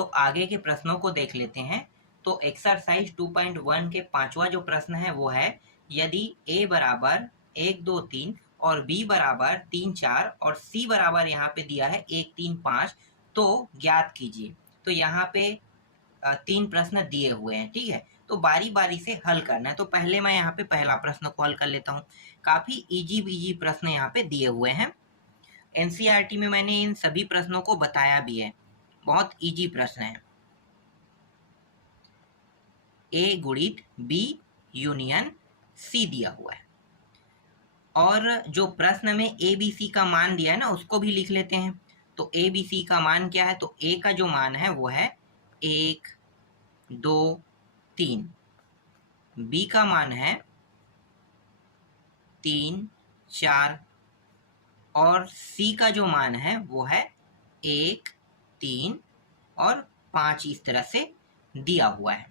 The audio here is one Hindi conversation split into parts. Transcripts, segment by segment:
तो आगे के प्रश्नों को देख लेते हैं। तो एक्सरसाइज 2.1 के पांचवा जो प्रश्न है वो है, यदि a बराबर 1 2 3 और b बराबर 3 4 और c बराबर यहाँ पे दिया है 1 3 5 तो ज्ञात कीजिए। तो यहाँ पे तीन प्रश्न दिए हुए हैं, ठीक है। तो बारी बारी से हल करना है। तो पहले मैं यहाँ पे पहला प्रश्न को हल कर लेता हूँ। काफी इजी बीजी प्रश्न यहाँ पे दिए हुए हैं। एनसीईआरटी में मैंने इन सभी प्रश्नों को बताया भी है, बहुत इजी प्रश्न है। ए गुणित बी यूनियन सी दिया हुआ है, और जो प्रश्न में ए बी सी का मान दिया है ना उसको भी लिख लेते हैं। तो ए बी सी का मान क्या है, तो ए का जो मान है वो है 1 2 3, बी का मान है 3 4 और सी का जो मान है वो है 1 3 और 5, इस तरह से दिया हुआ है,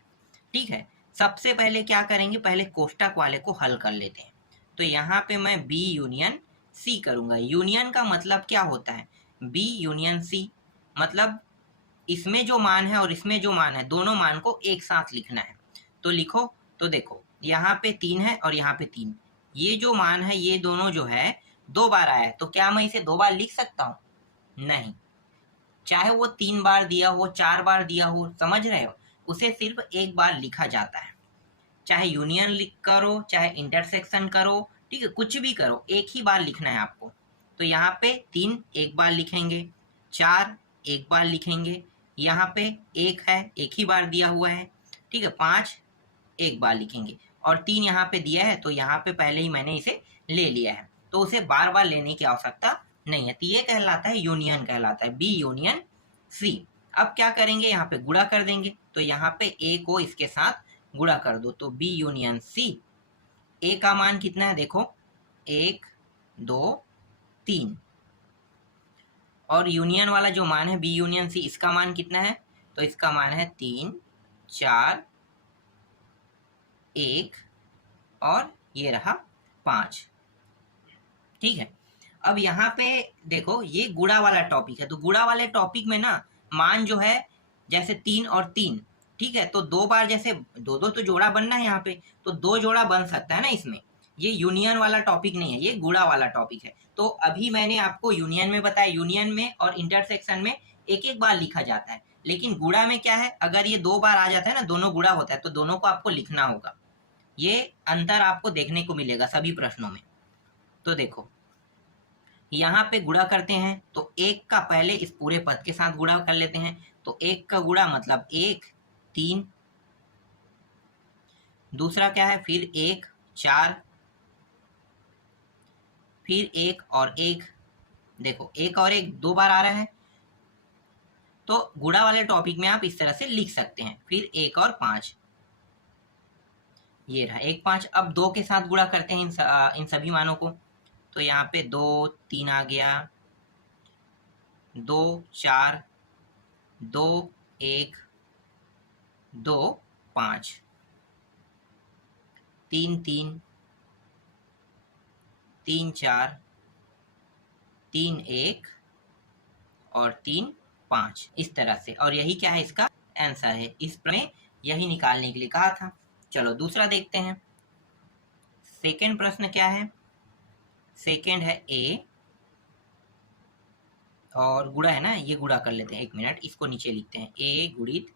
ठीक है। सबसे पहले क्या करेंगे, पहले कोष्टक वाले को हल कर लेते हैं। तो यहाँ पे मैं बी यूनियन सी करूंगा। यूनियन का मतलब क्या होता है, बी यूनियन सी मतलब इसमें जो मान है और इसमें जो मान है दोनों मान को एक साथ लिखना है। तो लिखो, तो देखो यहाँ पे 3 है और यहाँ पे 3, ये जो मान है ये दोनों जो है 2 बार आया है। तो क्या मैं इसे 2 बार लिख सकता हूँ, नहीं। चाहे वो 3 बार दिया हो 4 बार दिया हो, समझ रहे हो, उसे सिर्फ एक बार लिखा जाता है। चाहे यूनियन लिख करो चाहे इंटरसेक्शन करो, ठीक है, कुछ भी करो, एक ही बार लिखना है आपको। तो यहाँ पे 3 एक बार लिखेंगे, 4 एक बार लिखेंगे, यहाँ पे 1 है एक ही बार दिया हुआ है, ठीक है, 5 एक बार लिखेंगे, और 3 यहाँ पे दिया है तो यहाँ पे पहले ही मैंने इसे ले लिया है, तो उसे बार बार लेने की आवश्यकता नहीं है। तो ये कहलाता है यूनियन, कहलाता है बी यूनियन सी। अब क्या करेंगे, यहाँ पे गुणा कर देंगे। तो यहाँ पे ए को इसके साथ गुणा कर दो, तो बी यूनियन सी। ए का मान कितना है, देखो 1 2 3, और यूनियन वाला जो मान है बी यूनियन सी, इसका मान कितना है, तो इसका मान है 3 4 1 और ये रहा 5, ठीक है। अब यहाँ पे देखो ये गुणा वाला टॉपिक है, तो गुणा वाले टॉपिक में ना मान जो है जैसे 3 और 3, ठीक है, तो 2 बार जैसे 2 2 तो जोड़ा बनना है यहाँ पे, तो 2 जोड़ा बन सकता है ना इसमें। ये यूनियन वाला टॉपिक नहीं है, ये गुणा वाला टॉपिक है। तो अभी मैंने आपको यूनियन में बताया, यूनियन में और इंटरसेक्शन में एक एक बार लिखा जाता है, लेकिन गुणा में क्या है, अगर ये 2 बार आ जाता है ना, दोनों गुणा होता है, तो दोनों को आपको लिखना होगा। ये अंतर आपको देखने को मिलेगा सभी प्रश्नों में। तो देखो यहाँ पे गुणा करते हैं, तो 1 का पहले इस पूरे पद के साथ गुणा कर लेते हैं। तो 1 का गुणा मतलब 1 3, दूसरा क्या है, फिर 1 4, फिर 1 और 1, देखो 1 और 1 2 बार आ रहा है, तो गुणा वाले टॉपिक में आप इस तरह से लिख सकते हैं। फिर 1 और 5, ये रहा 1 5। अब 2 के साथ गुणा करते हैं इन सभी मानों को। तो यहाँ पे 2 3 आ गया, 2 4 2 1 2 5, 3 3 3 4 3 1 और 3 5, इस तरह से। और यही क्या है, इसका आंसर है। इस में यही निकालने के लिए कहा था। चलो दूसरा देखते हैं। सेकंड प्रश्न क्या है, सेकंड है ए, और गुणा है ना, ये गुणा कर लेते हैं, 1 मिनट, इसको नीचे लिखते हैं, ए गुणित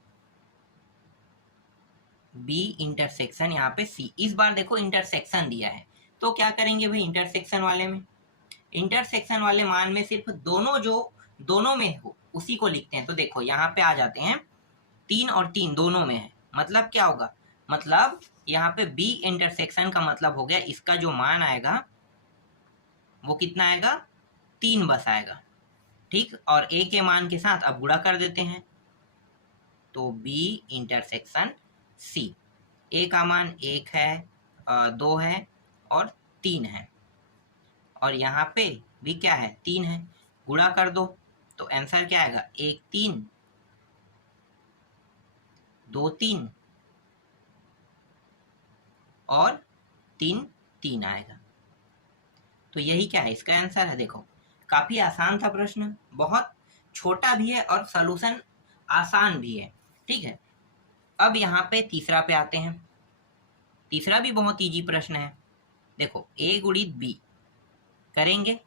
बी इंटरसेक्शन यहाँ पे सी। इस बार देखो इंटरसेक्शन दिया है, तो क्या करेंगे भाई, इंटरसेक्शन वाले में, इंटरसेक्शन वाले मान में सिर्फ दोनों जो दोनों में हो उसी को लिखते हैं। तो देखो यहाँ पे आ जाते हैं 3 और 3 दोनों में है, मतलब क्या होगा, मतलब यहाँ पे बी इंटरसेक्शन का मतलब हो गया इसका जो मान आएगा वो कितना आएगा, 3 बस आएगा, ठीक। और ए के मान के साथ अब गुणा कर देते हैं, तो बी इंटरसेक्शन सी। ए का मान 1 है 2 है और 3 है, और यहाँ पे भी क्या है, 3 है, गुणा कर दो, तो आंसर क्या आएगा, 1 3 2 3 और 3 3 आएगा। तो यही क्या है, इसका आंसर है। देखो काफी आसान था प्रश्न, बहुत छोटा भी है और सॉल्यूशन आसान भी है। ठीक है, अब यहाँ पे तीसरा पे आते हैं। तीसरा भी बहुत इजी प्रश्न है। देखो ए गुणित बी करेंगे,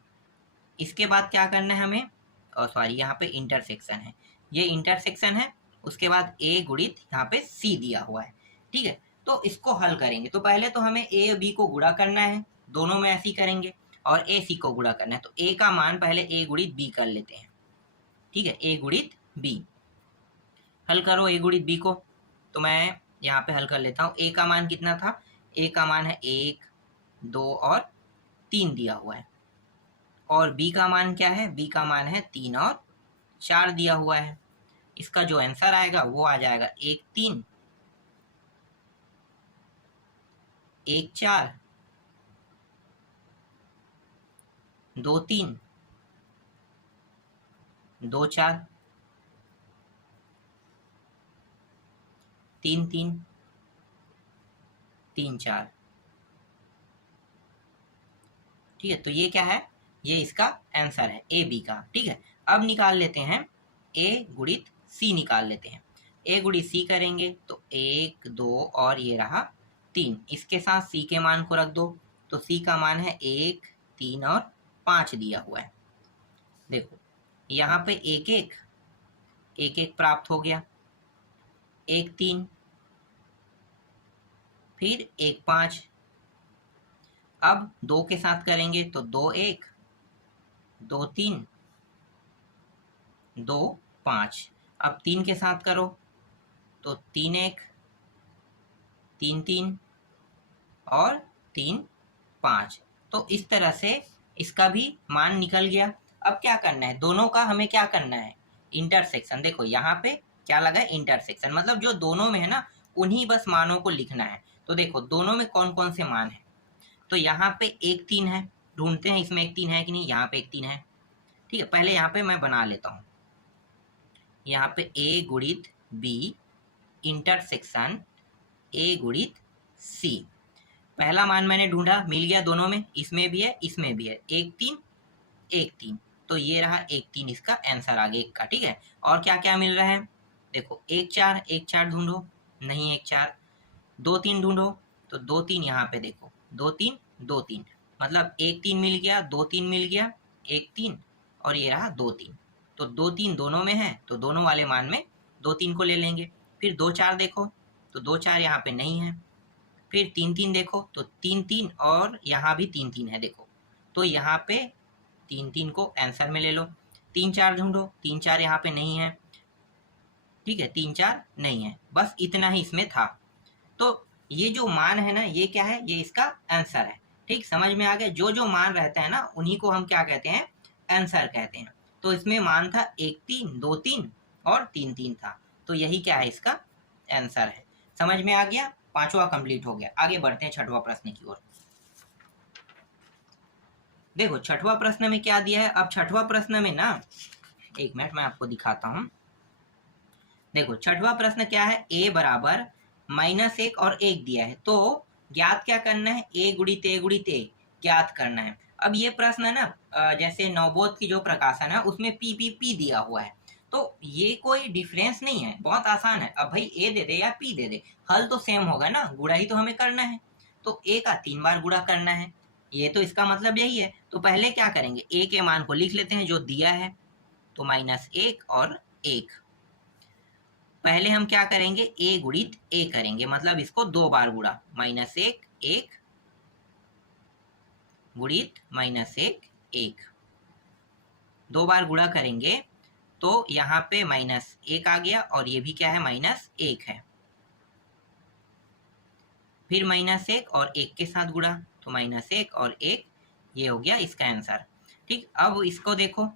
इसके बाद क्या करना है हमें, और सॉरी यहाँ पे इंटरसेक्शन है, ये इंटरसेक्शन है, उसके बाद ए गुणित यहाँ पे सी दिया हुआ है। ठीक है, तो इसको हल करेंगे तो पहले तो हमें ए बी को गुणा करना है, दोनों में ऐसे ही करेंगे, और ए सी को गुणा करना है। तो ए का मान पहले ए गुणित बी कर लेते हैं। ठीक है, ए गुणित बी हल करो ए गुणित बी को, तो मैं यहाँ पे हल कर लेता हूँ। ए का मान कितना था, ए का मान है 1 2 और 3 दिया हुआ है, और बी का मान क्या है, बी का मान है 3 और 4 दिया हुआ है। इसका जो आंसर आएगा वो आ जाएगा 1 3 1 4 2 3 2 4 3 3 3 4। ठीक है, तो ये क्या है, ये इसका आंसर है ए बी का। ठीक है, अब निकाल लेते हैं ए गुणित सी, निकाल लेते हैं। ए गुणित सी करेंगे तो 1 2 और ये रहा 3, इसके साथ सी के मान को रख दो, तो सी का मान है 1 3 और 5 दिया हुआ है। देखो यहाँ पे एक एक प्राप्त हो गया, 1 3 फिर 1 5। अब 2 के साथ करेंगे तो 2 1 2 3 2 5। अब 3 के साथ करो तो 3 1 3 3 और 3 5। तो इस तरह से इसका भी मान निकल गया। अब क्या करना है, दोनों का हमें क्या करना है, इंटरसेक्शन। देखो यहाँ पे क्या लगा है, इंटरसेक्शन, मतलब जो दोनों में है ना उन्हीं बस मानों को लिखना है। तो देखो दोनों में कौन कौन से मान है, तो यहाँ पे 1 3 है, ढूंढते हैं इसमें 1 3 है कि नहीं, यहाँ पे 1 3 है। ठीक है, पहले यहाँ पे मैं बना लेता हूँ, यहाँ पे ए गुणित बी इंटरसेक्शन ए गुणित सी। पहला मान मैंने ढूंढा, मिल गया, दोनों में, इसमें भी है इसमें भी है, 1 3 1 3, तो ये रहा 1 3 इसका आंसर आ गया 1 का। ठीक है, और क्या क्या मिल रहा है, देखो 1 4 ढूंढो, नहीं 1 4, 2 3 ढूंढो, तो 2 3 यहाँ पे देखो 2 3 2 3, मतलब 1 3 मिल गया, 2 3 मिल गया, 1 3 और ये रहा 2 3। तो 2 3 दोनों में है, तो दोनों वाले मान में 2 3 को ले लेंगे। फिर 2 4 देखो, तो 2 4 यहाँ पे नहीं है। फिर 3 3 देखो, तो 3 3 और यहाँ भी 3 3 है, देखो, तो यहाँ पे 3 3 को आंसर में ले लो। 3 4 ढूंढो, 3 4 यहाँ पे नहीं है। ठीक है, 3 4 नहीं है, बस इतना ही इसमें था। तो ये जो मान है ना, ये क्या है, ये इसका आंसर है। ठीक, समझ में आ गया, जो जो मान रहता है ना उन्हीं को हम क्या कहते हैं, आंसर कहते हैं। तो इसमें मान था 1 3 2 3 और 3 3 था, तो यही क्या है, इसका आंसर है। समझ में आ गया, पांचवा कंप्लीट हो गया। आगे बढ़ते हैं छठवां प्रश्न की ओर। देखो छठवां प्रश्न में क्या दिया है, अब छठवां प्रश्न में ना, एक मिनट मैं आपको दिखाता हूं। देखो छठवां प्रश्न क्या है, a बराबर -1 और 1 दिया है, तो ज्ञात क्या करना है, a गुणित a ज्ञात करना है। अब ये प्रश्न है ना, जैसे नवबोध की जो प्रकाशन है उसमें p दिया हुआ है, तो ये कोई डिफरेंस नहीं है, बहुत आसान है। अब भाई a दे दे या p दे दे, हल तो सेम होगा ना, गुणा ही तो हमें करना है, तो a का 3 बार गुणा करना है, ये तो इसका मतलब यही है। तो पहले क्या करेंगे, a के मान को लिख लेते हैं जो दिया है, तो -1 और 1। पहले हम क्या करेंगे, a गुणित a करेंगे, मतलब इसको 2 बार गुणा, -1 1 गुणित -1 1, 2 बार गुणा करेंगे तो यहाँ पे -1 आ गया, और ये भी क्या है, -1 है। फिर -1 और 1 के साथ गुणा, तो -1 और 1, ये हो गया इसका आंसर। ठीक, अब इसको देखो,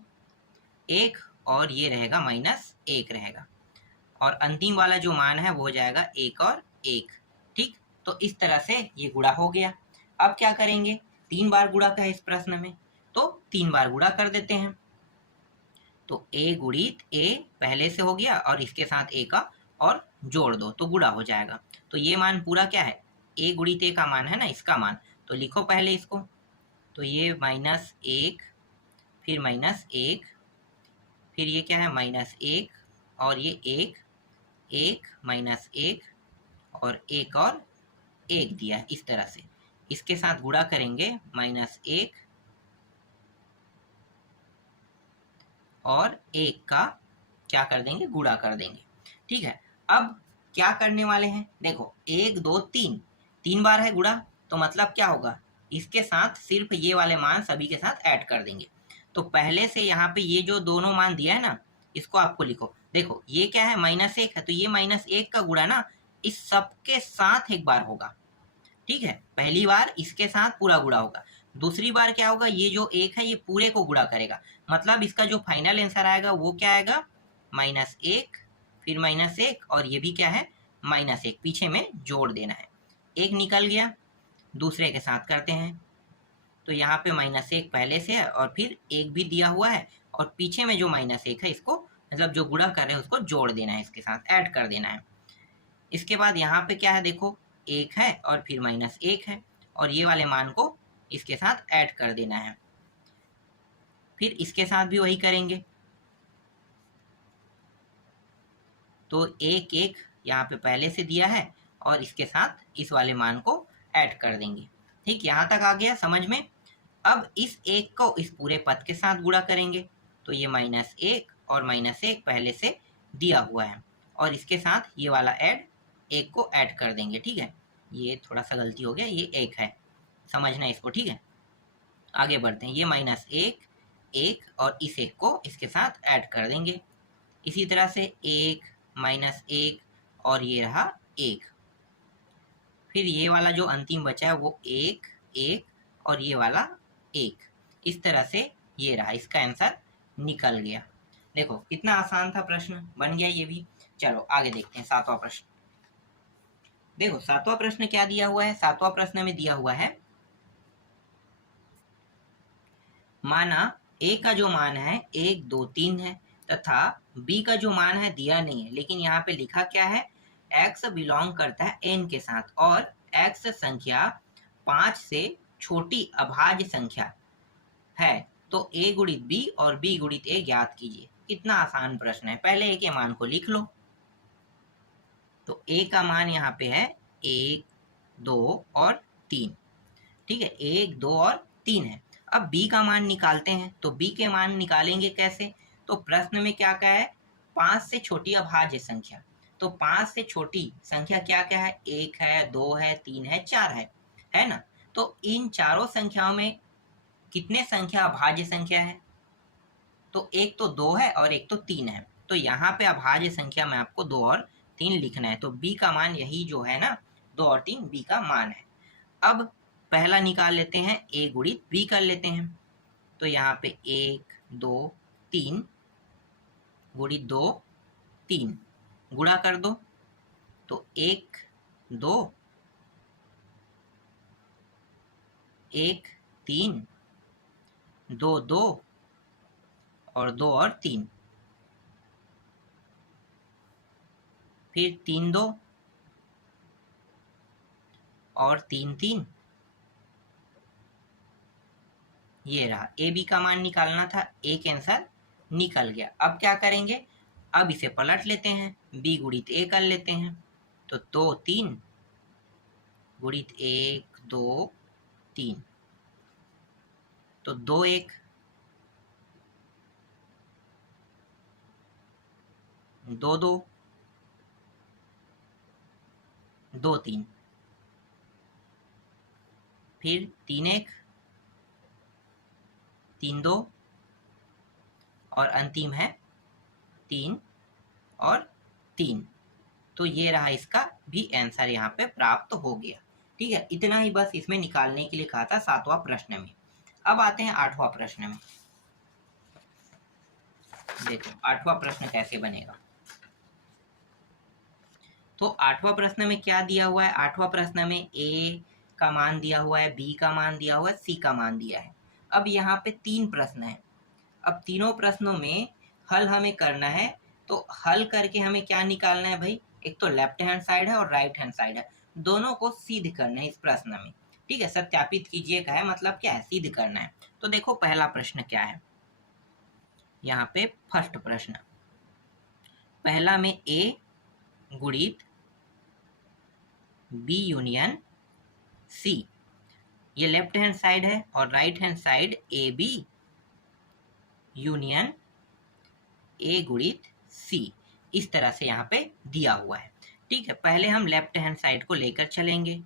1 और ये रहेगा -1 रहेगा, और अंतिम वाला जो मान है वो हो जाएगा 1 और 1। ठीक, तो इस तरह से ये गुणा हो गया। अब क्या करेंगे, 3 बार गुणा का है इस प्रश्न में, तो 3 बार गुणा कर देते हैं। तो a गुणित a पहले से हो गया, और इसके साथ a का और जोड़ दो तो गुणा हो जाएगा। तो ये मान पूरा क्या है, a गुणित a का मान है ना, इसका मान, तो लिखो पहले इसको, तो ये -1 फिर -1 फिर ये क्या है, -1 और ये एक, एक माइनस एक और एक दिया है इस तरह से। इसके साथ गुणा करेंगे माइनस एक और एक का क्या कर देंगे, गुणा कर देंगे। ठीक है, अब क्या करने वाले हैं, देखो एक दो तीन, तीन बार है गुणा, तो मतलब क्या होगा, इसके साथ सिर्फ ये वाले मान सभी के साथ ऐड कर देंगे। तो पहले से यहाँ पे ये जो दोनों मान दिया है ना, इसको आपको लिखो। देखो ये क्या है, माइनस एक है, तो ये माइनस एक का गुणा ना इस सब के साथ एक बार होगा। ठीक है, पहली बार इसके साथ पूरा गुणा होगा, दूसरी बार क्या होगा, ये जो एक है ये पूरे को गुणा करेगा। मतलब इसका जो फाइनल आंसर आएगा वो क्या आएगा, माइनस एक, फिर माइनस एक और ये भी क्या है, माइनस एक, पीछे में जोड़ देना है। एक निकल गया, दूसरे के साथ करते हैं। तो यहाँ पे माइनस एक पहले से है और फिर एक भी दिया हुआ है, और पीछे में जो माइनस एक है इसको मतलब जो गुणा कर रहे हैं उसको जोड़ देना है, इसके साथ ऐड कर देना है। इसके बाद यहाँ पे क्या है, देखो एक है और फिर माइनस एक है, और ये वाले मान को इसके साथ ऐड कर देना है। फिर इसके साथ भी वही करेंगे, तो एक एक यहाँ पे पहले से दिया है और इसके साथ इस वाले मान को ऐड कर देंगे। ठीक, यहाँ तक आ गया समझ में। अब इस एक को इस पूरे पद के साथ गुणा करेंगे, तो ये माइनस एक और माइनस एक पहले से दिया हुआ है, और इसके साथ ये वाला एक को ऐड कर देंगे। ठीक है, ये थोड़ा सा गलती हो गया, ये एक है, समझना इसको। ठीक है, आगे बढ़ते हैं। ये माइनस एक, एक और इस एक को इसके साथ ऐड कर देंगे। इसी तरह से एक माइनस एक और ये रहा एक, फिर ये वाला जो अंतिम बचा है वो एक, एक और ये वाला एक, इस तरह से ये रहा, इसका आंसर निकल गया। देखो कितना आसान था, प्रश्न बन गया ये भी। चलो आगे देखते हैं सातवां प्रश्न। देखो सातवां प्रश्न क्या दिया हुआ है, सातवां प्रश्न में दिया हुआ है, माना ए का जो मान है एक दो तीन है तथा बी का जो मान है दिया नहीं है, लेकिन यहाँ पे लिखा क्या है, x बिलोंग करता है n के साथ और x संख्या 5 से छोटी अभाज्य संख्या है, तो a गुणित b और b गुणित a ज्ञात कीजिए। कितना आसान प्रश्न है, पहले a के मान को लिख लो। तो a का मान यहाँ पे है एक, दो और तीन। ठीक है, एक, दो और तीन है। अब b का मान निकालते हैं, तो b के मान निकालेंगे कैसे, तो प्रश्न में क्या कहा है, 5 से छोटी अभाज्य संख्या। तो 5 से छोटी संख्या क्या क्या है, एक है, दो है, तीन है, चार है ना। तो इन चारों संख्याओं में कितने संख्या अभाज्य संख्या है, तो एक तो दो है और एक तो तीन है। तो यहाँ पे अभाज्य संख्या में आपको दो और तीन लिखना है, तो b का मान यही जो है ना, दो और तीन b का मान है। अब पहला निकाल लेते हैं, a गुणित b कर लेते हैं। तो यहाँ पे एक, दो, तीन गुणित दो, तीन, गुणा कर दो, तो एक, दो, एक, तीन, दो, दो और दो और तीन, फिर तीन दो और तीन तीन, ये रहा। ए बी का मान निकालना था, एक आंसर निकल गया। अब क्या करेंगे, अब इसे पलट लेते हैं, बी गुणित ए कर लेते हैं। तो दो तीन गुणित एक, दो, तीन, तो दो एक, दो दो, दो तीन, फिर तीन एक, तीन दो और अंतिम है तीन और तीन। तो ये रहा, इसका भी आंसर यहाँ पे प्राप्त हो गया। ठीक है, इतना ही बस इसमें निकालने के लिए कहा था सातवां प्रश्न में। अब आते हैं आठवां प्रश्न में। देखो आठवां प्रश्न कैसे बनेगा। तो आठवां प्रश्न में क्या दिया हुआ है, आठवां प्रश्न में ए का मान दिया हुआ है, बी का मान दिया हुआ है, सी का मान दिया है। अब यहाँ पे तीन प्रश्न है, अब तीनों प्रश्नों में हल हमें करना है। तो हल करके हमें क्या निकालना है भाई, एक तो लेफ्ट हैंड साइड है और राइट हैंड साइड है, दोनों को सिद्ध करना है इस प्रश्न में। ठीक है, सत्यापित कीजिए का है मतलब क्या है, सिद्ध करना है। तो देखो पहला प्रश्न क्या है, यहाँ पे फर्स्ट प्रश्न, पहला में A गुणित B यूनियन C, ये लेफ्ट हैंड साइड है, और right hand side AB union A गुणित C, इस तरह से यहाँ पे दिया हुआ है। ठीक है, पहले हम लेफ्ट हैंड साइड को लेकर चलेंगे,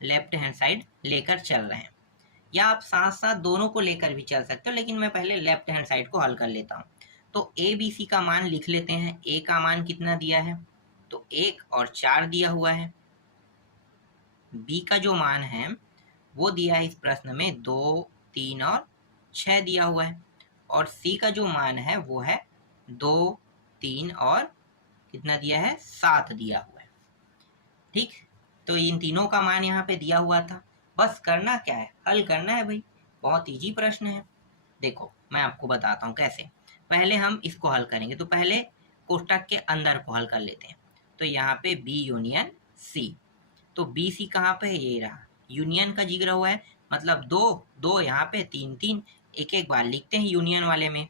लेफ्ट हैंड साइड लेकर चल रहे हैं, या आप साथ साथ दोनों को लेकर भी चल सकते हो, लेकिन मैं पहले लेफ्ट हैंड साइड को हल कर लेता हूँ। तो ए बी सी का मान लिख लेते हैं। ए का मान कितना दिया है, तो 1 और 4 दिया हुआ है। बी का जो मान है वो दिया है इस प्रश्न में 2, 3 और 6 दिया हुआ है, और सी का जो मान है वो है 2, 3 और कितना दिया है, 7 दिया हुआ है। ठीक, तो इन तीनों का मान यहाँ पे दिया हुआ था, बस करना क्या है, हल करना है भाई, बहुत इजी प्रश्न है। देखो मैं आपको बताता हूँ कैसे। पहले हम इसको हल करेंगे, तो पहले कोष्टक के अंदर को हल कर लेते हैं। तो यहाँ पे बी यूनियन सी, तो बी सी कहाँ पे है, ये रहा, यूनियन का जिक्र हुआ है, मतलब 2 2 यहाँ पे 3 3, एक एक बार लिखते हैं यूनियन वाले में,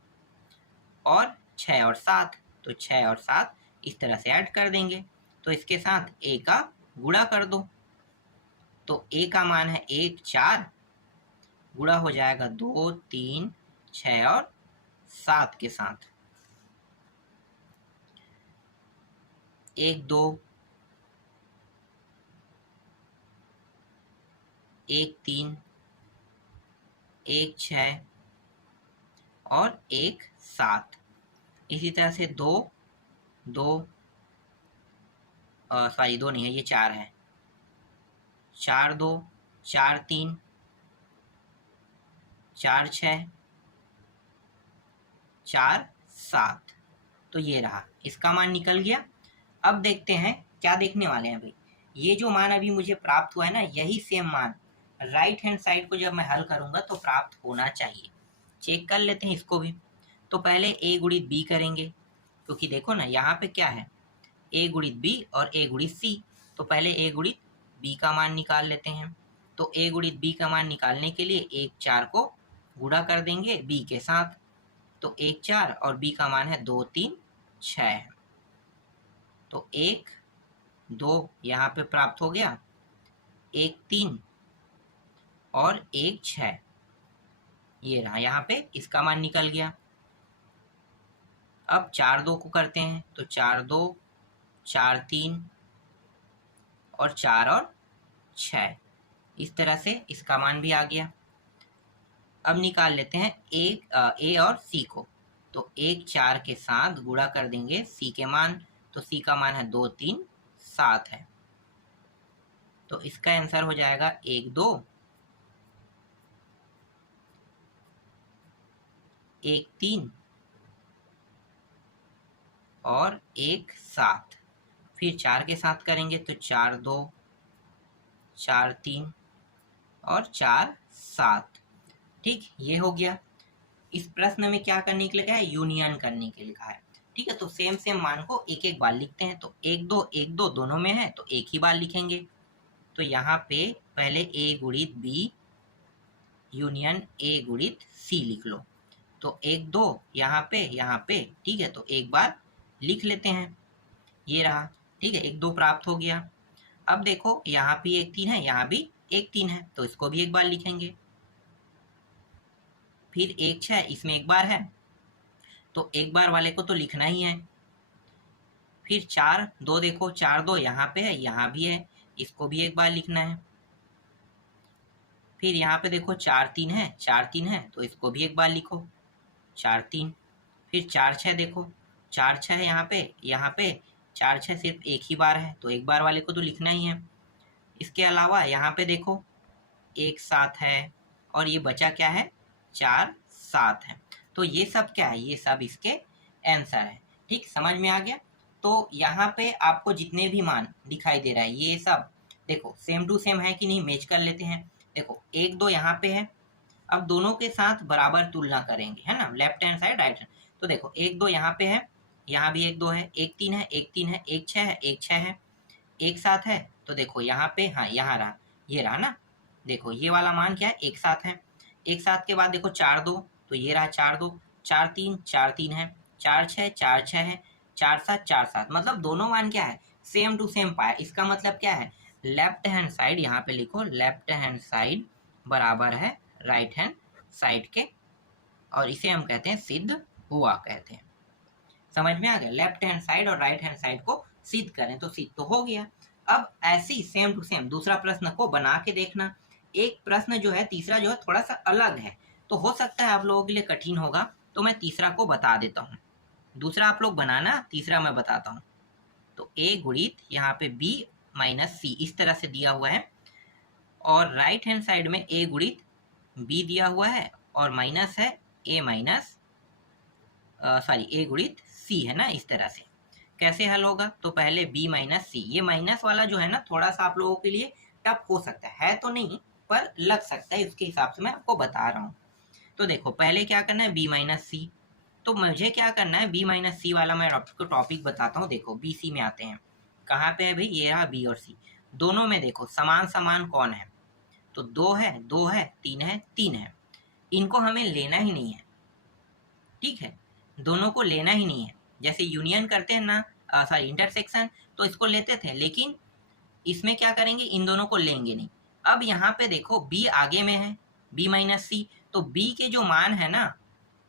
और 6 और 7, तो 6 और 7 इस तरह से ऐड कर देंगे। तो इसके साथ ए का गुणा कर दो, तो ए का मान है 1 4, गुणा हो जाएगा 2 3 6 और 7 के साथ, 1 2 1 3 1 6 और 1 7, इसी तरह से 2 2 सॉरी 2 नहीं है, ये 4 है, 4 2 4 3 4 6 4 7, तो ये रहा, इसका मान निकल गया। अब देखते हैं क्या देखने वाले हैं भाई, ये जो मान अभी मुझे प्राप्त हुआ है ना, यही सेम मान राइट हैंड साइड को जब मैं हल करूंगा तो प्राप्त होना चाहिए। चेक कर लेते हैं इसको भी। तो पहले ए गुणित बी करेंगे, क्योंकि देखो ना यहाँ पे क्या है, ए गुणित बी और ए गुणित सी, तो पहले ए गुणित बी का मान निकाल लेते हैं। तो ए गुणित बी का मान निकालने के लिए 1 4 को गुणा कर देंगे बी के साथ, तो 1 4 और बी का मान है 2 3 6, तो 1 2 यहाँ पे प्राप्त हो गया, 1 3 और 1 6, ये रहा, यहाँ पे इसका मान निकल गया। अब 4 2 को करते हैं, तो 4 2 4 3 और 4 और 6, इस तरह से इसका मान भी आ गया। अब निकाल लेते हैं ए और सी को, तो 1 4 के साथ गुणा कर देंगे सी के मान, तो सी का मान है 2 3 7 है, तो इसका आंसर हो जाएगा 1 2 1 3 और 1 7, फिर 4 के साथ करेंगे तो 4 2 4 3 और 4 7, ठीक, ये हो गया। इस प्रश्न में क्या करने के लिए कहा है, यूनियन करने के लिए कहा है। ठीक है, तो सेम सेम मान को एक एक बार लिखते हैं, तो 1 2 दोनों में है तो एक ही बार लिखेंगे। तो यहाँ पे पहले ए गुणित बी यूनियन ए गुणित सी लिख लो, तो 1 2 यहाँ पे, ठीक है, तो एक बार लिख लेते हैं, ये रहा, ठीक है, 1 2 प्राप्त हो गया। अब देखो यहाँ भी 1 3 है, यहाँ भी 1 3 है, तो इसको भी एक बार लिखेंगे। फिर 1 6, इसमें एक बार है, तो एक बार वाले को तो लिखना ही है। फिर 4 2, देखो 4 2 यहाँ पे है, यहाँ भी है, इसको भी एक बार लिखना है। फिर यहाँ पे देखो 4 3 है, 4 3 है, तो इसको भी एक बार लिखो, 4 3। फिर 4 6, देखो 4 6 है यहाँ पे 4 6 सिर्फ एक ही बार है, तो एक बार वाले को तो लिखना ही है। इसके अलावा यहाँ पे देखो 1 7 है, और ये बचा क्या है, 4 7 है, तो ये सब क्या है, ये सब इसके आंसर है। ठीक, समझ में आ गया। तो यहाँ पे आपको जितने भी मान दिखाई दे रहा है, ये सब देखो सेम टू सेम है कि नहीं, मैच कर लेते हैं। देखो 1 2 यहाँ पे है, अब दोनों के साथ बराबर तुलना करेंगे, है ना, left hand side right hand. तो देखो 1 2 यहाँ पे है, यहाँ भी 1 2 है, 1 3 है, 1 3 है, 1 6 है, 1 6 है, 1 7 है, तो देखो यहाँ पे, हाँ यहाँ रहा, ये रहा ना, देखो ये वाला मान क्या है, 1 7 है। 1 7 के बाद देखो 4 2, तो ये रहा 4 2, 4 3 4 3 है, 4 6 4 6 है, 4 7 4 7, मतलब दोनों मान क्या है, सेम टू सेम पाया। इसका मतलब क्या है, लेफ्ट हैंड साइड, यहाँ पे लिखो लेफ्ट हैंड साइड बराबर है राइट हैंड साइड के, और इसे हम कहते हैं सिद्ध हुआ कहते हैं। समझ में आ गया, लेफ्ट हैंड साइड और राइट हैंड साइड को सिद्ध करें तो सिद्ध तो हो गया। अब ऐसे ही सेम टू सेम दूसरा प्रश्न को बना के देखना। एक प्रश्न जो है तीसरा जो है थोड़ा सा अलग है, तो हो सकता है आप लोगों के लिए कठिन होगा, तो मैं तीसरा को बता देता हूँ। दूसरा आप लोग बनाना, तीसरा मैं बताता हूँ। तो a गुणित यहाँ पे b माइनस सी इस तरह से दिया हुआ है, और राइट हैंड साइड में a गुणित b दिया हुआ है, और माइनस है a माइनस a गुणित c है ना, इस तरह से। कैसे हल होगा, तो पहले b माइनस सी, ये माइनस वाला जो है ना थोड़ा सा आप लोगों के लिए टफ हो सकता है तो नहीं पर लग सकता है, उसके हिसाब से मैं आपको बता रहा हूँ। तो देखो पहले क्या करना है, b माइनस सी, तो मुझे क्या करना है, b माइनस सी वाला मैं आपको टॉपिक बताता हूँ। देखो बी सी में आते हैं, कहाँ पे है भाई, ये रहा b और c, दोनों में देखो समान समान कौन है, तो 2 है 2 है 3 है 3 है, इनको हमें लेना ही नहीं है, ठीक है, दोनों को लेना ही नहीं है। जैसे यूनियन करते हैं ना, इंटरसेक्शन, तो इसको लेते थे, लेकिन इसमें क्या करेंगे, इन दोनों को लेंगे नहीं। अब यहाँ पे देखो b आगे में है, b माइनस सी, तो b के जो मान है ना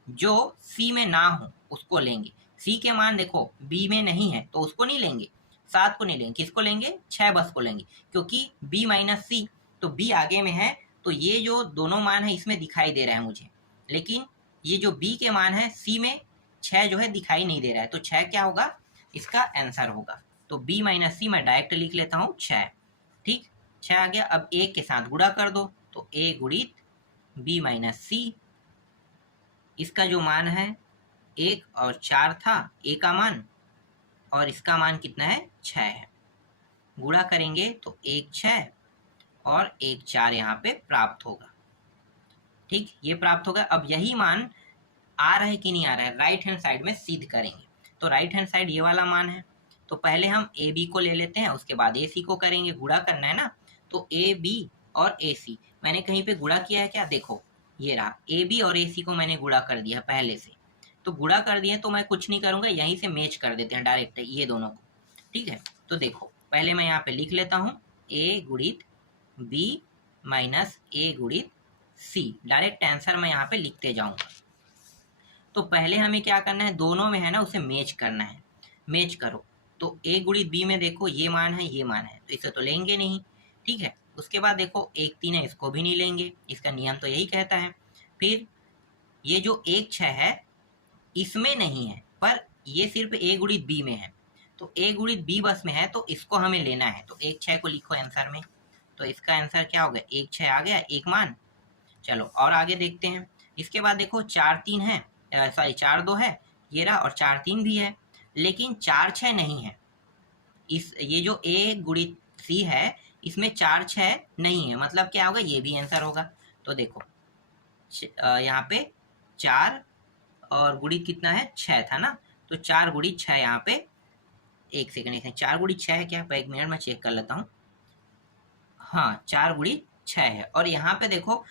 जो c में ना हो उसको लेंगे। c के मान देखो b में नहीं है तो उसको नहीं लेंगे, 7 को नहीं लेंगे, किसको लेंगे, 6 बस को लेंगे, क्योंकि b माइनस सी, तो b आगे में है, तो ये जो दोनों मान है इसमें दिखाई दे रहा है मुझे, लेकिन ये जो b के मान है c में 6 जो है दिखाई नहीं दे रहा है, तो 6 क्या होगा, इसका आंसर होगा। तो b माइनस सी मैं डायरेक्ट लिख लेता हूँ 6, ठीक, 6 आ गया। अब a के साथ गुणा कर दो, तो a गुणित b माइनस सी, इसका जो मान है 1 और 4 था a का मान, और इसका मान कितना है, 6 है। गुणा करेंगे तो 1 6 और 1 4 यहाँ पे प्राप्त होगा, ठीक, ये प्राप्त होगा। अब यही मान आ रहा है कि नहीं आ रहा है, राइट हैंड साइड में सिद्ध करेंगे। तो राइट हैंड साइड ये वाला मान है, तो पहले हम ए बी को ले लेते हैं, उसके बाद ए सी को करेंगे, गुणा करना है ना, तो ए बी और ए सी, मैंने कहीं पे गुणा किया है क्या, देखो ये रहा, ए बी और ए सी को मैंने गुणा कर दिया पहले से, तो गुणा कर दिए तो मैं कुछ नहीं करूंगा, यहीं से मैच कर देते हैं डायरेक्ट ये दोनों को, ठीक है। तो देखो पहले मैं यहाँ पे लिख लेता हूँ a गुणित b माइनस a गुणित c, डायरेक्ट आंसर मैं यहाँ पे लिखते जाऊंगा। तो पहले हमें क्या करना है, दोनों में है ना उसे मैच करना है, मैच करो। तो a गुणित b में देखो ये मान है ये मान है, तो इसे तो लेंगे नहीं, ठीक है। उसके बाद देखो 1 3 है, इसको भी नहीं लेंगे, इसका नियम तो यही कहता है। फिर ये जो 1 6 है इसमें नहीं है, पर ये सिर्फ a गुणित b में है, तो a गुणित b बस में है, तो इसको हमें लेना है, तो 1 6 को लिखो आंसर में, तो इसका आंसर क्या हो गया, 1 6 आ गया एक मान। चलो और आगे देखते हैं। इसके बाद देखो 4 3 है, 4 2 है, ये रहा, और 4 3 भी है, लेकिन 4 6 नहीं है। इस ये जो a गुणित c है इसमें 4 6 नहीं है, मतलब क्या होगा, ये भी आंसर होगा। तो देखो यहाँ पे 4 और गुणित कितना है, 6 था ना, तो 4 गुणित 6 यहाँ पे, एक सेकंड 4 गुणित 6 है क्या, एक मिनट में चेक कर लेता हूँ। हाँ 4 गुणित 6 है, और यहाँ पे देखो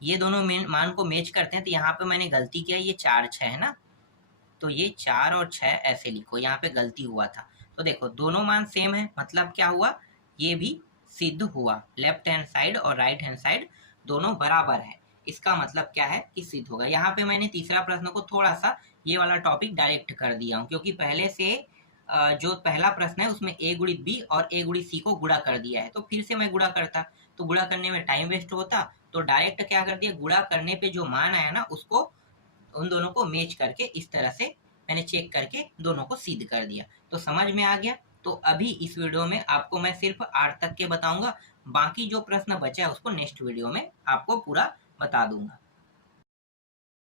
ये दोनों मान को मैच करते हैं, तो यहाँ पे मैंने गलती किया, ये 4 6 है ना, तो ये 4 और 6 ऐसे लिखो, यहाँ पे गलती हुआ था। तो देखो दोनों मान सेम है, मतलब क्या हुआ, ये भी सिद्ध हुआ, लेफ्ट हैंड साइड और राइट हैंड साइड दोनों बराबर है, इसका मतलब क्या है कि सिद्ध होगा। यहाँ पे मैंने तीसरा प्रश्न को थोड़ा सा ये वाला टॉपिक डायरेक्ट कर दिया हूँ, क्योंकि पहले से जो पहला प्रश्न है उसमें a गुणित b और a गुणित c को गुणा कर दिया है, तो फिर से मैं गुणा करता तो गुणा करने में टाइम वेस्ट होता, तो डायरेक्ट क्या कर दिया, गुणा करने पे जो मान आया ना उसको उन दोनों को मैच करके इस तरह से मैंने चेक करके दोनों को सिद्ध कर दिया। तो समझ में आ गया। तो अभी इस वीडियो में आपको मैं सिर्फ 8 तक के बताऊंगा, बाकी जो प्रश्न बचा है उसको नेक्स्ट वीडियो में आपको पूरा बता दूंगा।